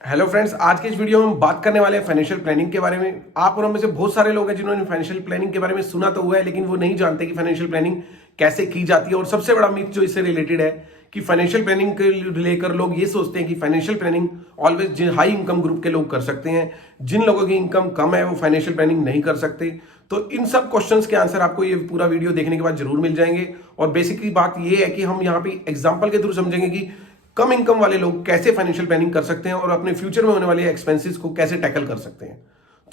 Hello friends, आज के इस वीडियो में हम बात करने वाले हैं फाइनेंशियल प्लानिंग के बारे में। आप और हम में से बहुत सारे लोग हैं जिन्होंने फाइनेंशियल प्लानिंग के बारे में सुना तो हुआ है, लेकिन वो नहीं जानते कि फाइनेंशियल प्लानिंग कैसे की जाती है। और सबसे बड़ा मिथ जो इससे रिलेटेड है कि फाइनेंशियल प्लानिंग के लेकर लोग ये सोचते हैं कि financial planning always high income group के लोग कर सकते हैं, जिन लोगों की इनकम कम है वो फाइनेंशियल प्लानिंग नहीं कर सकते। तो इन सब क्वेश्चंस के आंसर आपको ये पूरा वीडियो देखने के बाद जरूर मिल जाएंगे। और बेसिकली बात ये है कि हम यहाँ पे एग्जाम्पल के थ्रू समझेंगे कि कम इनकम वाले लोग कैसे फाइनेंशियल प्लानिंग कर सकते हैं और अपने फ्यूचर में होने वाले एक्सपेंसेस को कैसे टैकल कर सकते हैं।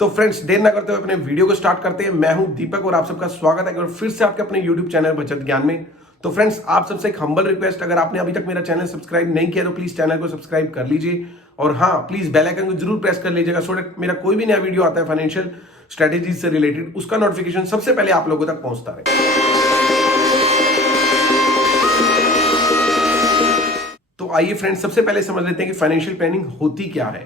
तो फ्रेंड्स, देर ना करते हुए अपने वीडियो को स्टार्ट करते हैं। मैं हूं दीपक और आप सबका स्वागत है और फिर से आपके अपने यूट्यूब चैनल बचत ज्ञान में। तो फ्रेंड्स, आप सबसे एक हम्बल रिक्वेस्ट, अगर आपने अभी तक मेरा चैनल सब्सक्राइब नहीं किया तो प्लीज चैनल को सब्सक्राइब कर लीजिए। और हाँ, प्लीज बेल आइकन को जरूर प्रेस कर लीजिएगा सो दैट मेरा कोई भी नया वीडियो आता है फाइनेंशियल स्ट्रेटेजी से रिलेटेड, उसका नोटिफिकेशन सबसे पहले आप लोगों तक पहुंचता रहे। तो आइए फ्रेंड्स, सबसे पहले समझ लेते हैं कि फाइनेंशियल प्लानिंग होती क्या है।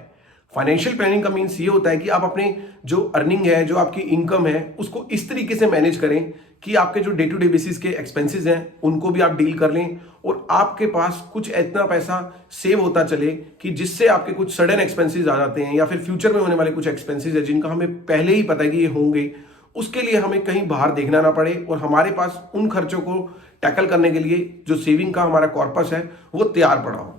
फाइनेंशियल प्लानिंग का मीन्स ये होता है कि आप अपने जो अर्निंग है, जो आपकी इनकम है, उसको इस तरीके से मैनेज करें कि आपके जो डे टू डे बेसिस के एक्सपेंसेस हैं उनको भी आप डील कर लें और आपके पास कुछ इतना पैसा सेव होता चले कि जिससे आपके कुछ सडन एक्सपेंसेस आ जाते हैं या फिर फ्यूचर में होने वाले कुछ एक्सपेंसेस है जिनका हमें पहले ही पता है कि ये होंगे, उसके लिए हमें कहीं बाहर देखना ना पड़े और हमारे पास उन खर्चों को टैकल करने के लिए जो सेविंग का हमारा कॉर्पस है वो तैयार पड़ा हो।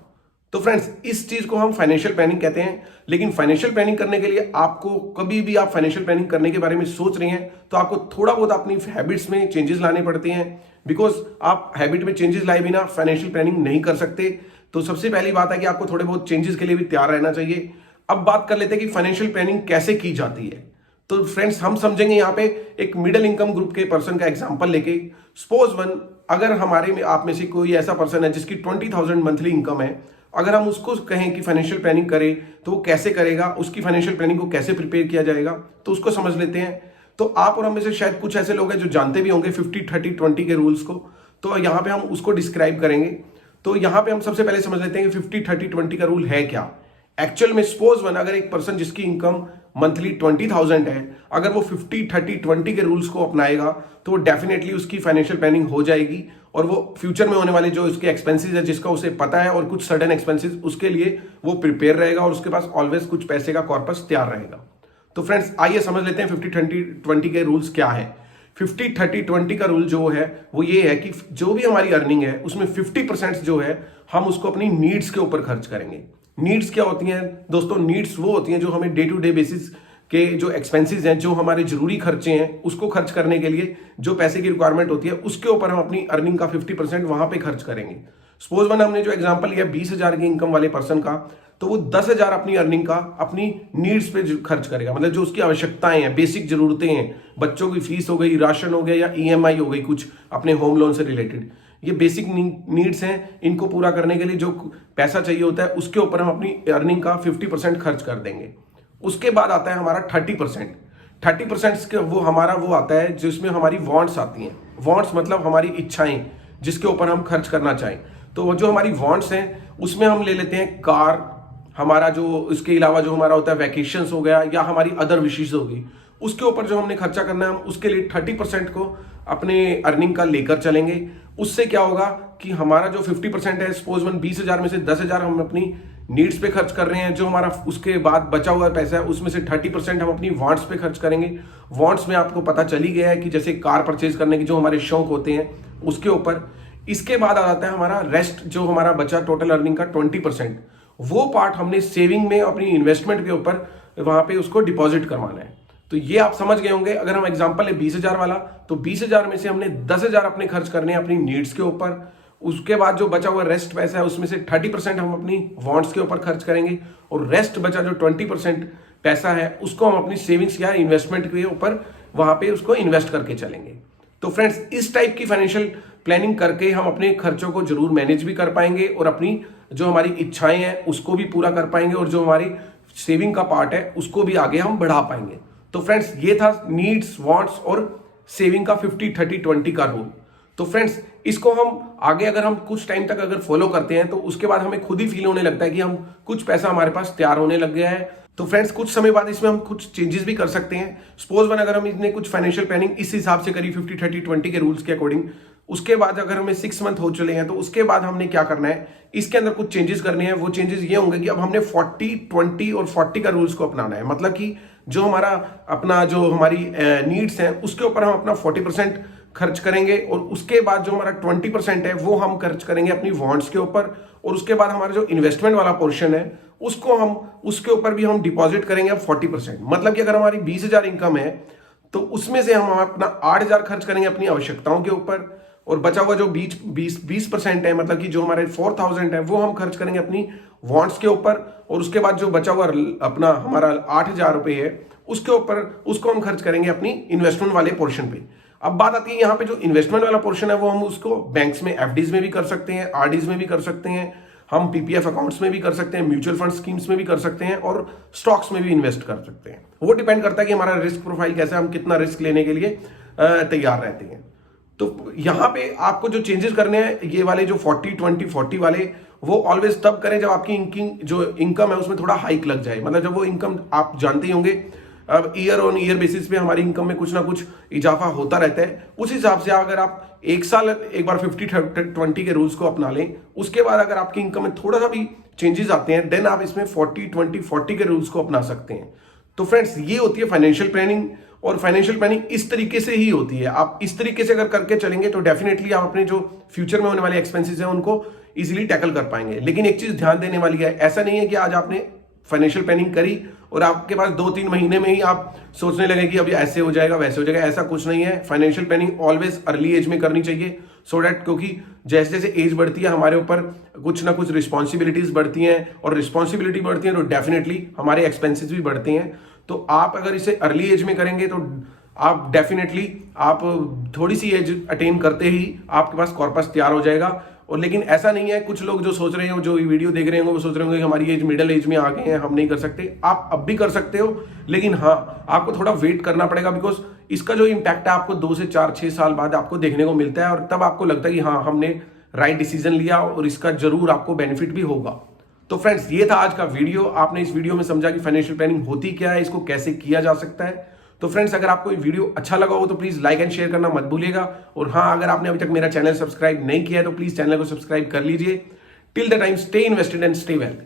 तो फ्रेंड्स, इस चीज को हम फाइनेंशियल प्लानिंग कहते हैं। लेकिन फाइनेंशियल प्लानिंग करने के लिए आपको, कभी भी आप फाइनेंशियल प्लानिंग करने के बारे में सोच रहे हैं तो आपको थोड़ा बहुत अपनी हैबिट्स में चेंजेस लाने पड़ते हैं, बिकॉज आप हैबिट में चेंजेस लाए बिना फाइनेंशियल प्लानिंग नहीं कर सकते। तो सबसे पहली बात है कि आपको थोड़े बहुत चेंजेस के लिए भी तैयार रहना चाहिए। अब बात कर लेते हैं कि फाइनेंशियल प्लानिंग कैसे की जाती है। तो फ्रेंड्स, हम समझेंगे यहाँ पे एक मिडिल इनकम ग्रुप के पर्सन का एग्जांपल लेके। सपोज वन, अगर हमारे में आप में से कोई ऐसा पर्सन है जिसकी 20,000 मंथली इनकम है, अगर हम उसको कहें कि फाइनेंशियल प्लानिंग करे तो वो कैसे करेगा, उसकी फाइनेंशियल प्लानिंग को कैसे प्रिपेयर किया जाएगा, तो उसको समझ लेते हैं। तो आप और हम में से शायद कुछ ऐसे लोग हैं जो जानते भी होंगे 50-30-20 के रूल्स को। तो यहाँ पे हम उसको डिस्क्राइब करेंगे। तो यहाँ पे हम सबसे पहले समझ लेते हैं कि 50-30-20 का रूल है क्या एक्चुअल में। सपोज वन, अगर एक पर्सन जिसकी इनकम मंथली 20,000 है, अगर वो 50-30-20 के रूल्स को अपनाएगा तो वो डेफिनेटली उसकी फाइनेंशियल प्लानिंग हो जाएगी और वो फ्यूचर में होने वाले जो उसके एक्सपेंसेस है जिसका उसे पता है और कुछ सडन एक्सपेंसेस, उसके लिए वो प्रिपेयर रहेगा और उसके पास ऑलवेज कुछ पैसे का कॉर्पस तैयार रहेगा। तो फ्रेंड्स, आइए समझ लेते हैं 50-30-20 के रूल्स क्या है। 50-30-20 का रूल जो है वो ये है कि जो भी हमारी अर्निंग है उसमें 50% जो है हम उसको अपनी नीड्स के ऊपर खर्च करेंगे। नीड्स क्या होती हैं दोस्तों? नीड्स वो होती हैं जो हमें डे टू डे बेसिस के जो एक्सपेंसेस हैं, जो हमारे जरूरी खर्चे हैं, उसको खर्च करने के लिए जो पैसे की रिक्वायरमेंट होती है उसके ऊपर हम अपनी अर्निंग का 50% वहां पे खर्च करेंगे। सपोज वन, हमने जो एग्जांपल लिया 20,000 की इनकम वाले पर्सन का, तो वो 10,000 अपनी अर्निंग का अपनी नीड्स पे खर्च करेगा। मतलब जो उसकी आवश्यकताएं हैं, बेसिक जरूरतें हैं, बच्चों की फीस हो गई, राशन हो गया या EMI हो गई कुछ अपने होम लोन से रिलेटेड, ये बेसिक नीड्स हैं। इनको पूरा करने के लिए जो पैसा चाहिए होता है उसके ऊपर हम अपनी अर्निंग का 50% खर्च कर देंगे। उसके बाद आता है हमारा 30%। 30% वो हमारा वो आता है जिसमें हमारी वांट्स आती हैं। वांट्स मतलब हमारी इच्छाएं, जिसके ऊपर हम खर्च करना चाहें। तो जो हमारी वांट्स हैं उसमें हम ले लेते हैं कार, हमारा जो इसके अलावा जो हमारा होता है वैकेशंस हो गया या हमारी अदर विशेष होगी, उसके ऊपर जो हमने खर्चा करना है हम उसके लिए 30% को अपने अर्निंग का लेकर चलेंगे। उससे क्या होगा कि हमारा जो 50% है, सपोज वन 20,000 में से 10,000 हम अपनी नीड्स पे खर्च कर रहे हैं, जो हमारा उसके बाद बचा हुआ पैसा है उसमें से 30% हम अपनी वांट्स पे खर्च करेंगे। वांट्स में आपको पता चल ही गया है कि जैसे कार परचेज करने के जो हमारे शौक होते हैं उसके ऊपर। इसके बाद आ जाता है हमारा रेस्ट, जो हमारा बचा टोटल अर्निंग का 20%, वो पार्ट हमने सेविंग में अपनी इन्वेस्टमेंट के ऊपर वहां पे उसको डिपॉजिट करवाना है। तो ये आप समझ गए होंगे। अगर हम एग्जांपल है 20,000 वाला, तो 20,000 में से हमने 10,000 अपने खर्च करने हैं अपनी नीड्स के ऊपर। उसके बाद जो बचा हुआ रेस्ट पैसा है उसमें से 30% हम अपनी वांट्स के ऊपर खर्च करेंगे और रेस्ट बचा जो 20% पैसा है उसको हम अपनी सेविंग्स या इन्वेस्टमेंट के ऊपर वहां पे उसको इन्वेस्ट करके चलेंगे। तो फ्रेंड्स, इस टाइप की फाइनेंशियल प्लानिंग करके हम अपने खर्चों को जरूर मैनेज भी कर पाएंगे और अपनी जो हमारी इच्छाएं हैं उसको भी पूरा कर पाएंगे और जो हमारी सेविंग का पार्ट है उसको भी आगे हम बढ़ा पाएंगे। तो फ्रेंड्स, ये था नीड्स, वांट्स और सेविंग का 50-30-20 का रूल। तो फ्रेंड्स, इसको हम आगे अगर हम कुछ टाइम तक अगर फॉलो करते हैं तो उसके बाद हमें खुद ही फील होने लगता है कि हम कुछ पैसा हमारे पास तैयार होने लग गया है। तो फ्रेंड्स, कुछ समय बाद इसमें हम कुछ चेंजेस भी कर सकते हैं। सपोज वन, अगर हम इसने कुछ फाइनेंशियल प्लानिंग इस हिसाब से करी 50-30-20 के रूल्स के अकॉर्डिंग, उसके बाद अगर हमें 6 मंथ हो चले हैं तो उसके बाद हमने क्या करना है, इसके अंदर कुछ चेंजेस करने हैं। वो चेंजेस ये होंगे कि अब हमने 40, 20 और 40 का रूल्स को अपनाना है। मतलब कि जो हमारा अपना जो हमारी नीड्स हैं उसके ऊपर हम अपना 40% खर्च करेंगे और उसके बाद जो हमारा 20% है वो हम खर्च करेंगे अपनी वॉन्ट्स के ऊपर, और उसके बाद हमारा जो इन्वेस्टमेंट वाला पोर्शन है उसको हम उसके ऊपर भी हम डिपॉजिट करेंगे अब 40%। मतलब कि अगर हमारी 20,000 इनकम है तो उसमें से हम अपना 8,000 खर्च करेंगे अपनी आवश्यकताओं के ऊपर, और बचा हुआ जो 20% है, मतलब कि जो हमारे 4,000 है वो हम खर्च करेंगे अपनी वॉन्ट्स के ऊपर, और उसके बाद जो बचा हुआ अपना हमारा 8,000 रुपये है उसके ऊपर उसको हम खर्च करेंगे अपनी इन्वेस्टमेंट वाले पोर्शन पे। अब बात आती है यहाँ पे जो इन्वेस्टमेंट वाला पोर्शन है वो हम उसको बैंक्स में एफडीज में भी कर सकते हैं, आरडीज में भी कर सकते हैं, हम पीपीएफ अकाउंट्स में भी कर सकते हैं, म्यूचुअल फंड स्कीम्स में भी कर सकते हैं और स्टॉक्स में भी इन्वेस्ट कर सकते हैं। वो डिपेंड करता है कि हमारा रिस्क प्रोफाइल कैसा है, हम कितना रिस्क लेने के लिए तैयार रहते हैं। तो यहाँ पे आपको जो चेंजेस करने हैं ये वाले जो 40, 20, 40 वाले, वो ऑलवेज तब करें जब आपकी जो इनकम है उसमें थोड़ा हाइक लग जाए। मतलब जब वो इनकम, आप जानते ही होंगे अब ईयर ऑन ईयर बेसिस पे हमारी इनकम में कुछ ना कुछ इजाफा होता रहता है। उस हिसाब से अगर आप एक साल एक बार 50-20 के रूल्स को अपना लें, उसके बाद अगर आपकी इनकम में थोड़ा सा भी चेंजेस आते हैं देन आप इसमें 40-20-40 के रूल्स को अपना सकते हैं। तो फ्रेंड्स ये होती है फाइनेंशियल प्लानिंग, और फाइनेंशियल प्लानिंग इस तरीके से ही होती है। आप इस तरीके से अगर करके चलेंगे तो डेफिनेटली आप अपने जो फ्यूचर में होने वाले एक्सपेंसेस हैं उनको इजीली टैकल कर पाएंगे। लेकिन एक चीज ध्यान देने वाली है, ऐसा नहीं है कि आज आपने फाइनेंशियल प्लानिंग करी और आपके पास 2-3 महीने में ही आप सोचने लगे कि अब ऐसे हो जाएगा वैसे हो जाएगा। ऐसा कुछ नहीं है। Financial planning always early age में करनी चाहिए, सो डैट, क्योंकि जैसे जैसे एज बढ़ती है हमारे ऊपर कुछ ना कुछ रिस्पॉन्सिबिलिटीज बढ़ती हैं, और रिस्पॉन्सिबिलिटी बढ़ती है तो डेफिनेटली हमारे एक्सपेंसेस भी बढ़ते हैं। तो आप अगर इसे अर्ली एज में करेंगे तो आप डेफिनेटली आप थोड़ी सी एज अटेन करते ही आपके पास कॉर्पस तैयार हो जाएगा। और लेकिन ऐसा नहीं है, कुछ लोग जो सोच रहे हो, जो वीडियो देख रहे होंगे वो सोच रहे होंगे कि हमारी एज मिडिल एज में आ गए हैं, हम नहीं कर सकते। आप अब भी कर सकते हो, लेकिन हाँ आपको थोड़ा वेट करना पड़ेगा, बिकॉज इसका जो इम्पैक्ट है आपको 2 से 4-6 साल बाद आपको देखने को मिलता है, और तब आपको लगता है कि हाँ हमने राइट डिसीजन लिया और इसका जरूर आपको बेनिफिट भी होगा। तो फ्रेंड्स ये था आज का वीडियो। आपने इस वीडियो में समझा कि फाइनेंशियल प्लानिंग होती क्या है, इसको कैसे किया जा सकता है। तो फ्रेंड्स अगर आपको ये वीडियो अच्छा लगा हो तो प्लीज लाइक एंड शेयर करना मत भूलिएगा, और हाँ अगर आपने अभी तक मेरा चैनल सब्सक्राइब नहीं किया है तो प्लीज चैनल को सब्सक्राइब कर लीजिए। Till the time stay invested and stay wealth.